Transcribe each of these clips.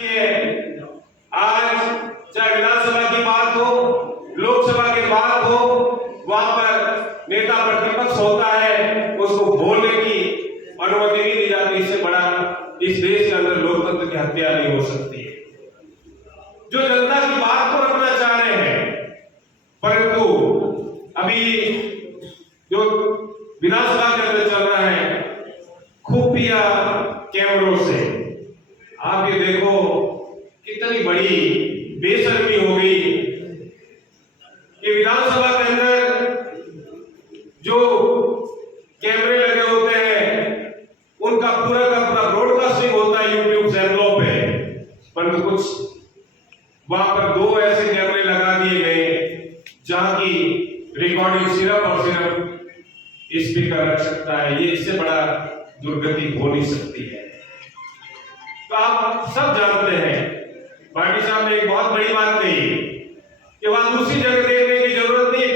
आज चाहे विधानसभा की बात हो, लोकसभा की बात हो, वहां पर नेता प्रतिपक्ष होता है, उसको बोलने की अनुमति नहीं दी जाती। इससे बड़ा इस देश के अंदर लोकतंत्र की हत्या नहीं हो सकती है। जो जनता की बात को रखना चाह रहे हैं, परंतु अभी जो विधानसभा के अंदर चल रहा है खुफिया कैमरों से, आप ये देखो कितनी बड़ी बेशर्मी हो गई कि विधानसभा के अंदर जो कैमरे लगे होते हैं उनका पूरा का पूरा ब्रॉडकास्टिंग होता है यूट्यूब चैनलों पे, परंतु कुछ वहां पर दो ऐसे कैमरे लगा दिए गए जहां की रिकॉर्डिंग सिर्फ और सिर्फ स्पीकर रख सकता है। ये इससे बड़ा दुर्गति हो नहीं सकती है। तो आप सब जानते हैं, पार्टी साहब ने एक बहुत बड़ी बात कही कि वहां दूसरी जगह देखने की जरूरत नहीं।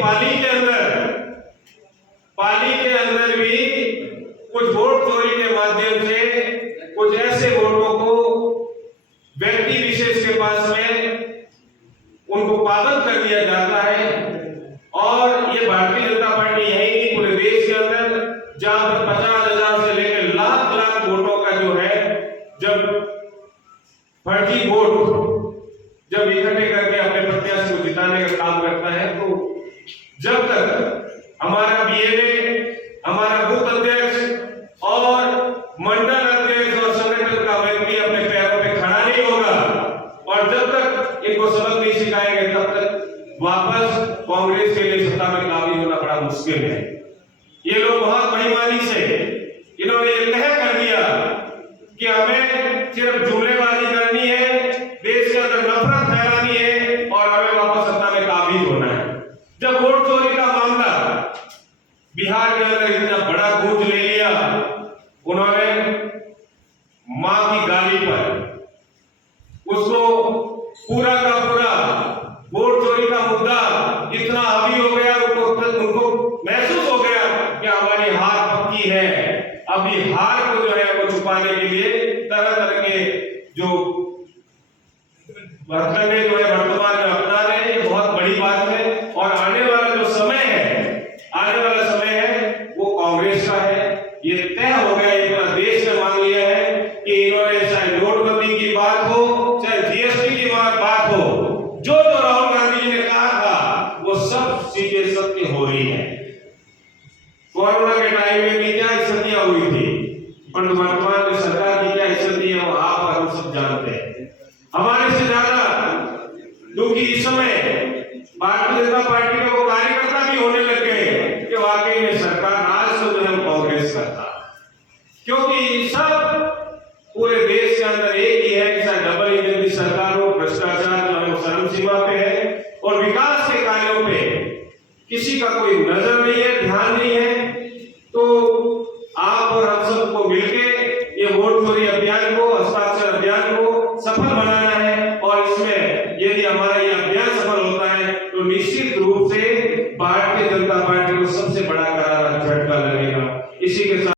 पाली के अंदर भी कुछ वोट चोरी के माध्यम से कुछ ऐसे वोटों को व्यक्ति विशेष के पास में उनको पाबंद कर दिया जाता है। और ये भारतीय जनता पार्टी यही नहीं, पूरे देश के अंदर जहां पर 50,000 से लेकर लाख वोटों का जो है, जब फर्जी वोट जब इकट्ठे करके अपने प्रत्याशी को जिताने का काम करता है, तो जब तक हमारा बीएलए, हमारा बूथ अध्यक्ष और मंडल अध्यक्ष और संगठन का व्यक्ति अपने पैरों पे खड़ा नहीं होगा और जब तक इनको सबक नहीं सिखाएंगे, तब तक वापस कांग्रेस के लिए सत्ता में काबिज होना बड़ा मुश्किल है। ये लोग बहुत बेईमानी से इन्होंने ये तय कर दिया कि हमें सिर्फ जुमलेबाजी करनी है, देश के अंदर नफरत फैलानी है और हमें वापस सत्ता में काबिज होना है। जब वोट चोरी का मामला बिहार के अंदर इतना बड़ा गूंज ले लिया, उन्होंने मां की गाली पर उसको पूरा का पूरा वोट चोरी का मुद्दा इतना हावी हो गया, उनको महसूस हो गया कि हमारी हार पक्की है। अब ये हार को जो है वो छुपाने के लिए तरह तरह के जो हथकंडे जो है वर्तमान में अपना रहे हैं। ये बहुत बड़ी बात है और आने वाला जो समय है वो कांग्रेस का है। ये तय हो गया, ये पूरा देश ने मान लिया है कि इन्होंने चाहे नोटबंदी की बात हो, चाहे जीएसटी की बात हो, जो राहुल गांधी जी ने कहा था वो सब सीधे सत्य हो रही है। कोरोना के टाइम में भी क्या स्थितियां हुई थी, पर वर्तमान में सरकार की क्या स्थिति है वो आप और हम सब जानते हैं। हमारे से ज्यादा दुखी इस समय भारतीय जनता पार्टी के वो कार्यकर्ता भी होने लग गए कि वाकई में सरकार राज तो जो है कांग्रेस करता, क्योंकि सब पूरे देश के अंदर एक ही है कि डबल इंजन की सरकार हो, भ्रष्टाचार जो है वो चरम सीमा पे है और विकास के कार्यों पे किसी का कोई नजर नहीं है, ध्यान नहीं है। तो आप और हम सबको मिलके ये वोट चोरी अभियान को, हस्ताक्षर अभियान को सफल बनाना है और इसमें यदि हमारा